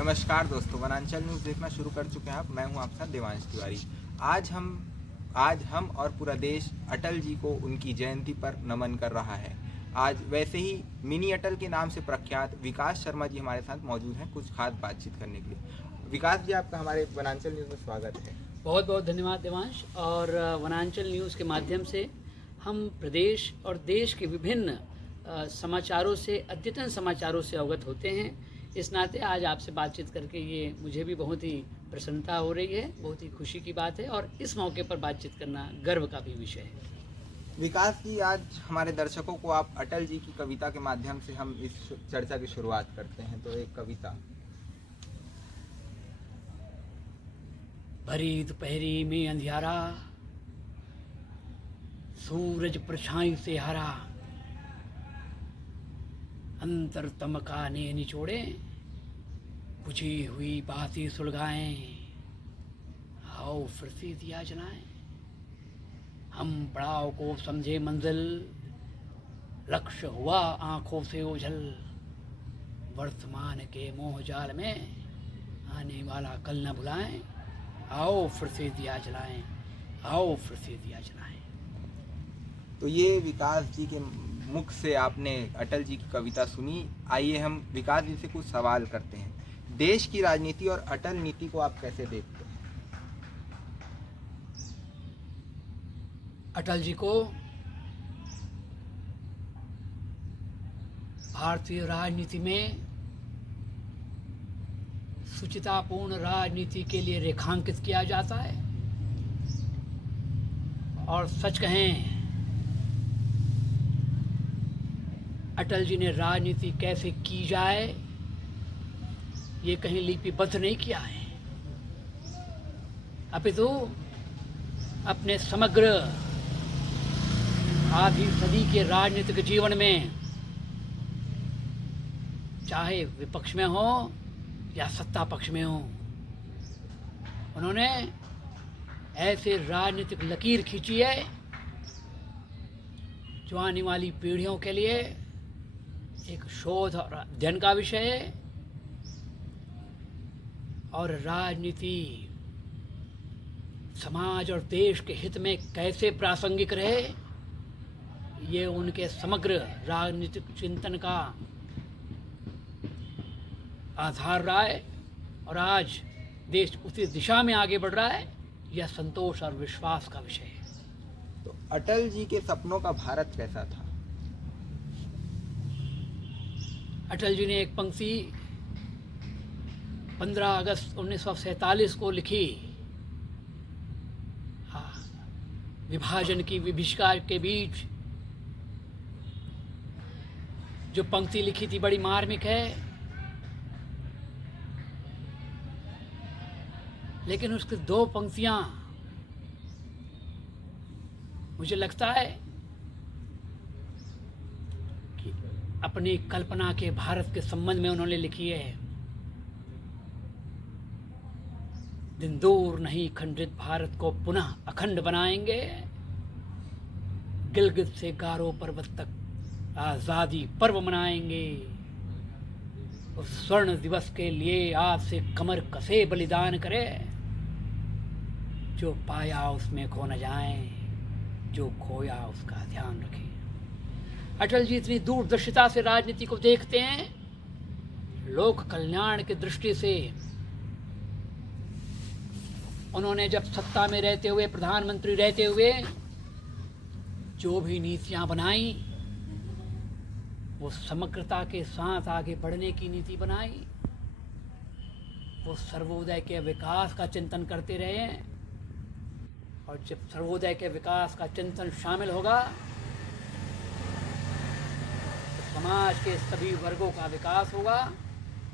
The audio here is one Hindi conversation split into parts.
नमस्कार दोस्तों, वनांचल न्यूज़ देखना शुरू कर चुके हैं आप। मैं हूं आपके साथ देवांश तिवारी। आज हम और पूरा देश अटल जी को उनकी जयंती पर नमन कर रहा है। आज वैसे ही मिनी अटल के नाम से प्रख्यात विकास शर्मा जी हमारे साथ मौजूद हैं कुछ खास बातचीत करने के लिए। विकास जी, आपका हमारे वनांचल न्यूज़ में स्वागत है। बहुत बहुत धन्यवाद देवांश। और वनांचल न्यूज़ के माध्यम से हम प्रदेश और देश के विभिन्न समाचारों से, अद्यतन समाचारों से अवगत होते हैं। इस नाते आज आपसे बातचीत करके ये मुझे भी बहुत ही प्रसन्नता हो रही है, बहुत ही खुशी की बात है और इस मौके पर बातचीत करना गर्व का भी विषय है। विकास जी, आज हमारे दर्शकों को आप अटल जी की कविता के माध्यम से हम इस चर्चा की शुरुआत करते हैं। तो एक कविता। भरी दोपहरी में अंधियारा, सूरज परछाई से हरा, अंतरतम का ने निचोड़े, बुझी हुई बातें सुलगाएं, आओ फिर से दिया जलाएं। हम पड़ाव को समझे मंजिल, लक्ष्य हुआ आंखों से ओझल, वर्तमान के मोह जाल में आने वाला कल न भुलाएं, आओ फिर से दिया जलाएं, आओ फिर से दिया जलाएं। तो ये विकास जी के मुख से आपने अटल जी की कविता सुनी। आइए हम विकास जी से कुछ सवाल करते हैं। देश की राजनीति और अटल नीति को आप कैसे देखते हैं? अटल जी को भारतीय राजनीति में सुचितापूर्ण राजनीति के लिए रेखांकित किया जाता है। और सच कहें, अटल जी ने राजनीति कैसे की जाए ये कहीं लिपिबद्ध नहीं किया है, अपितु अपने समग्र आधी सदी के राजनीतिक जीवन में, चाहे विपक्ष में हो या सत्ता पक्ष में हो, उन्होंने ऐसे राजनीतिक लकीर खींची है जो आने वाली पीढ़ियों के लिए एक शोध और अध्ययन का विषय है। और राजनीति समाज और देश के हित में कैसे प्रासंगिक रहे, ये उनके समग्र राजनीतिक चिंतन का आधार रहा है। और आज देश उसी दिशा में आगे बढ़ रहा है, यह संतोष और विश्वास का विषय है। तो अटल जी के सपनों का भारत कैसा था? अटल जी ने एक पंक्ति 15 अगस्त 1947 को लिखी। विभाजन की विभीषिका के बीच जो पंक्ति लिखी थी बड़ी मार्मिक है, लेकिन उसकी दो पंक्तियां मुझे लगता है कि अपनी कल्पना के भारत के संबंध में उन्होंने लिखी है। दिन दूर नहीं खंडित भारत को पुनः अखंड बनाएंगे, गिलगित से गारो पर्वत तक आज़ादी पर्व मनाएंगे। उस स्वर्ण दिवस के लिए आज से कमर कसे बलिदान करे, जो पाया उसमें खो न जाए, जो खोया उसका ध्यान रखें। अटल जी इतनी दूरदर्शिता से राजनीति को देखते हैं, लोक कल्याण की दृष्टि से। उन्होंने जब सत्ता में रहते हुए, प्रधानमंत्री रहते हुए जो भी नीतियां बनाई, वो समग्रता के साथ आगे बढ़ने की नीति बनाई। वो सर्वोदय के विकास का चिंतन करते रहे। और जब सर्वोदय के विकास का चिंतन शामिल होगा तो समाज के सभी वर्गों का विकास होगा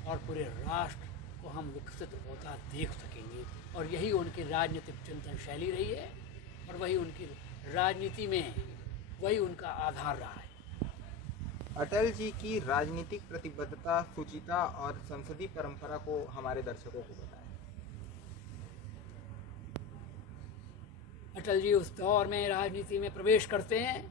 और पूरे राष्ट्र को हम विकसित होता देख सकेंगे। और यही उनकी राजनीतिक चिंतन शैली रही है और वही उनकी राजनीति में वही उनका आधार रहा है। अटल जी की राजनीतिक प्रतिबद्धता, शुचिता और संसदीय परंपरा को हमारे दर्शकों को बताएं। अटल जी उस दौर में राजनीति में प्रवेश करते हैं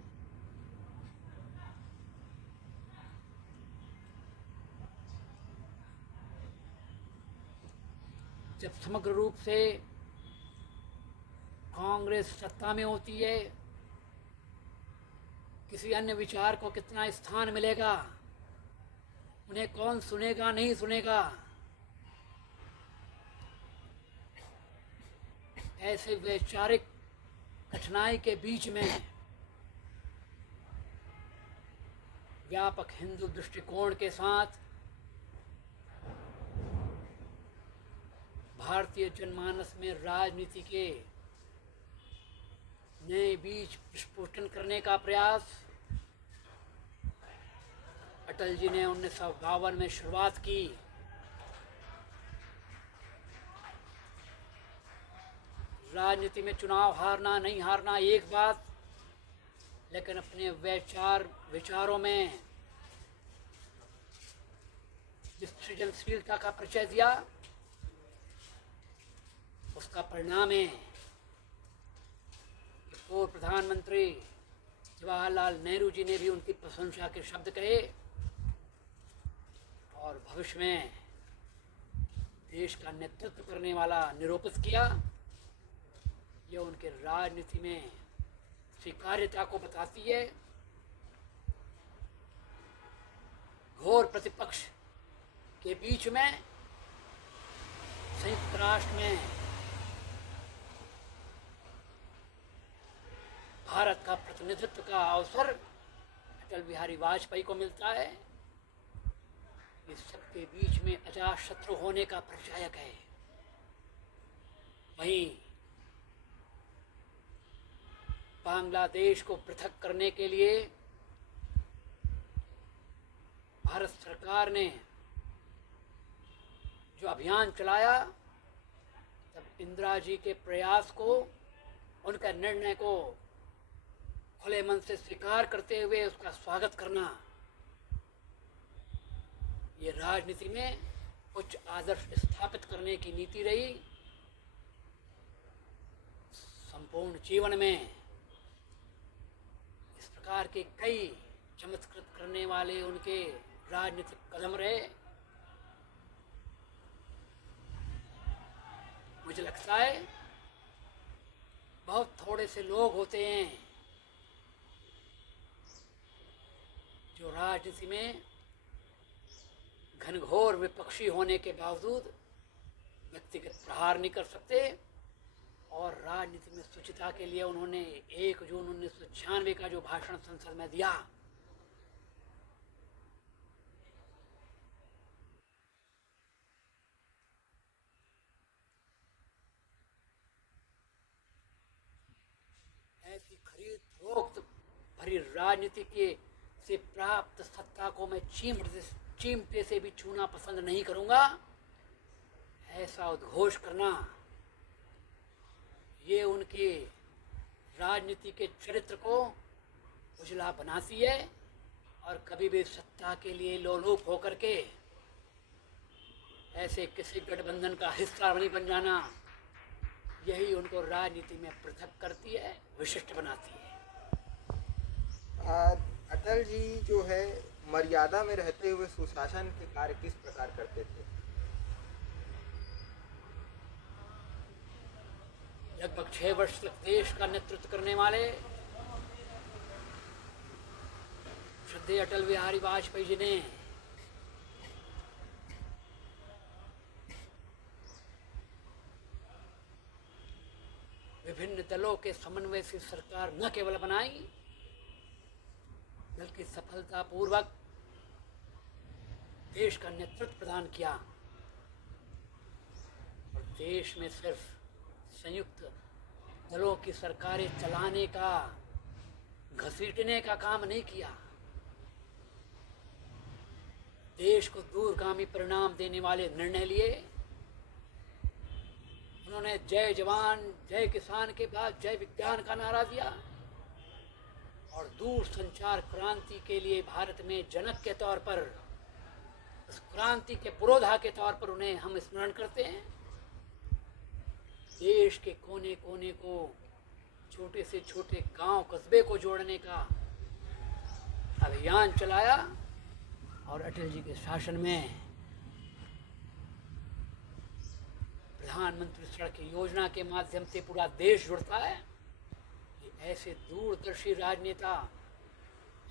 जब समग्र रूप से कांग्रेस सत्ता में होती है, किसी अन्य विचार को कितना स्थान मिलेगा, उन्हें कौन सुनेगा नहीं सुनेगा। ऐसे वैचारिक कठिनाई के बीच में व्यापक हिंदू दृष्टिकोण के साथ भारतीय जनमानस में राजनीति के नए बीज विस्फोटन करने का प्रयास अटल जी ने 1952 में शुरुआत की। राजनीति में चुनाव हारना नहीं हारना एक बात, लेकिन अपने विचारों में जिस सृजनशीलता का परिचय दिया, उसका परिणाम है कि पूर्व प्रधानमंत्री जवाहरलाल नेहरू जी ने भी उनकी प्रशंसा के शब्द कहे और भविष्य में देश का नेतृत्व करने वाला निरूपित किया। यह उनके राजनीति में स्वीकार्यता को बताती है। घोर प्रतिपक्ष के बीच में संयुक्त राष्ट्र में भारत का प्रतिनिधित्व का अवसर अटल बिहारी वाजपेयी को मिलता है। इस सबके बीच में अजातशत्रु होने का परिचायक है। वहीं बांग्लादेश को पृथक करने के लिए भारत सरकार ने जो अभियान चलाया, तब इंदिरा जी के प्रयास को, उनका निर्णय को खुले मन से स्वीकार करते हुए उसका स्वागत करना, ये राजनीति में उच्च आदर्श स्थापित करने की नीति रही। संपूर्ण जीवन में इस प्रकार के कई चमत्कृत करने वाले उनके राजनीतिक कदम रहे। मुझे लगता है बहुत थोड़े से लोग होते हैं जो राजनीति में घनघोर विपक्षी होने के बावजूद व्यक्तिगत प्रहार नहीं कर सकते। और राजनीति में शुचिता के लिए उन्होंने 1 जून 1996 का जो भाषण संसद में दिया, ऐसी खरीद फरोख्त भरी राजनीति के से प्राप्त सत्ता को मैं चिमटे से भी छूना पसंद नहीं करूंगा। ऐसा उद्घोष करना ये उनके राजनीति के चरित्र को उजला बनाती है और कभी भी सत्ता के लिए लोलुप होकर के ऐसे किसी गठबंधन का हिस्सा नहीं बन जाना, यही उनको राजनीति में पृथक करती है, विशिष्ट बनाती है। अटल जी जो है मर्यादा में रहते हुए सुशासन के कार्य किस प्रकार करते थे? लगभग 6 वर्ष तक देश का नेतृत्व करने वाले श्रद्धेय अटल बिहारी वाजपेयी जी ने विभिन्न दलों के समन्वय से सरकार न केवल बनाई, बल्कि सफलतापूर्वक देश का नेतृत्व प्रदान किया। और देश में सिर्फ संयुक्त दलों की सरकारें चलाने का, घसीटने का काम नहीं किया, देश को दूरगामी परिणाम देने वाले निर्णय लिए। उन्होंने जय जवान जय किसान के बाद जय विज्ञान का नारा दिया और दूर संचार क्रांति के लिए भारत में जनक के तौर पर, उस क्रांति के पुरोधा के तौर पर उन्हें हम स्मरण करते हैं। देश के कोने कोने को, छोटे से छोटे गांव कस्बे को जोड़ने का अभियान चलाया और अटल जी के शासन में प्रधानमंत्री सड़क योजना के माध्यम से पूरा देश जुड़ता है, ये ऐसे दूरदर्शी राजनेता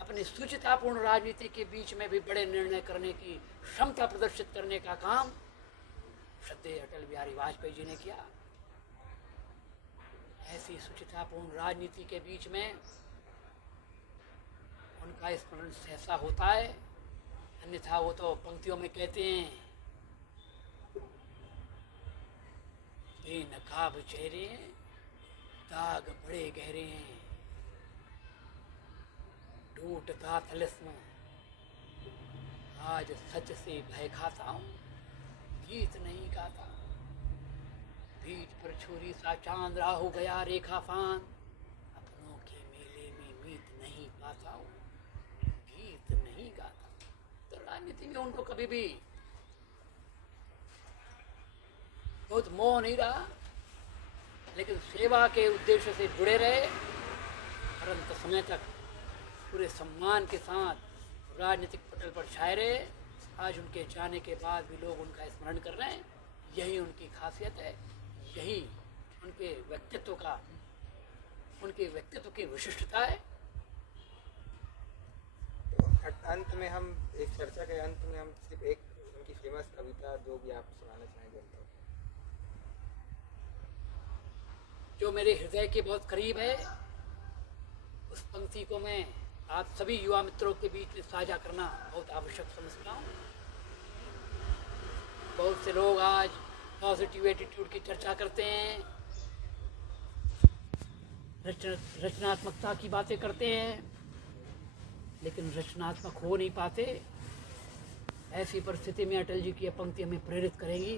अपनी सुचितापूर्ण राजनीति के बीच में भी बड़े निर्णय करने की क्षमता प्रदर्शित करने का काम श्रद्धेय अटल बिहारी वाजपेयी जी ने किया। ऐसी सुचितापूर्ण राजनीति के बीच में उनका स्मरण सहसा होता है, अन्यथा वो तो पंक्तियों में कहते हैं, बेनकाब चेहरे दाग बड़े गहरे हैं, टूटता तिलिस्म आज सच से भय खाता हूँ, गीत नहीं गाता, पीठ पर छुरी सा चांद राहु गया रेखा फान, अपनों के मेले में मीत नहीं पाता हूँ, गीत नहीं गाता। तो राजनीति में उनको कभी भी बहुत मोह नहीं रहा, लेकिन सेवा के उद्देश्य से जुड़े रहे, अनंत समय तक पूरे सम्मान के साथ राजनीतिक पटल पर छाए रहे। आज उनके जाने के बाद भी लोग उनका स्मरण कर रहे हैं, यही उनकी खासियत है, यही उनके व्यक्तित्व की विशिष्टता है। तो अंत में हम एक चर्चा के अंत में हम सिर्फ एक उनकी फेमस कविता जो भी आप सुनाना चाहेंगे तो। जो मेरे हृदय के बहुत करीब है, उस पंक्ति को मैं आप सभी युवा मित्रों के बीच में साझा करना बहुत आवश्यक समझता हूँ। बहुत से लोग आज पॉजिटिव एटीट्यूड की चर्चा करते हैं, रचनात्मकता की बातें करते हैं, लेकिन रचनात्मक हो नहीं पाते। ऐसी परिस्थिति में अटल जी की यह पंक्ति हमें प्रेरित करेंगी।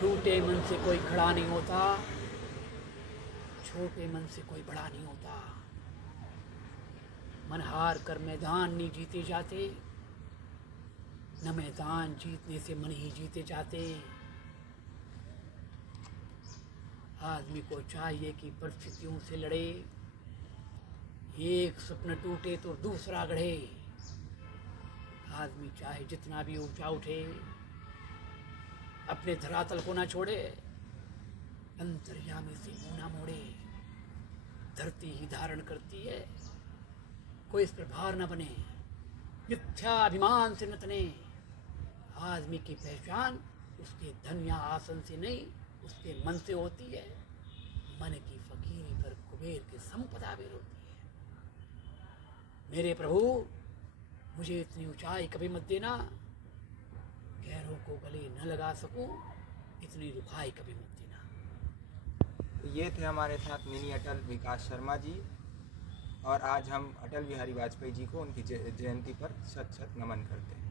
टूटे मन से कोई खड़ा नहीं होता, छोटे मन से कोई बड़ा नहीं होता, मन हार कर मैदान नहीं जीते जाते, न मैदान जीतने से मन ही जीते जाते। आदमी को चाहिए कि परिस्थितियों से लड़े, एक सपना टूटे तो दूसरा गढ़े। आदमी चाहे जितना भी ऊंचा उठे, अपने धरातल को ना छोड़े, अंतर्यामी से मुंह ना मोड़े। धरती ही धारण करती है, कोई इस पर भार न बने, मिथ्या अभिमान से न तने। आदमी की पहचान उसके धन या आसन से नहीं, उसके मन से होती है। मन की फकीरी पर कुबेर की संपदा भी होती है। मेरे प्रभु, मुझे इतनी ऊंचाई कभी मत देना, गैरों को गले न लगा सकूं, इतनी रुखाई कभी मत देना। ये थे हमारे साथ मिनी अटल विकास शर्मा जी, और आज हम अटल बिहारी वाजपेयी जी को उनकी जयंती पर शत शत नमन करते हैं।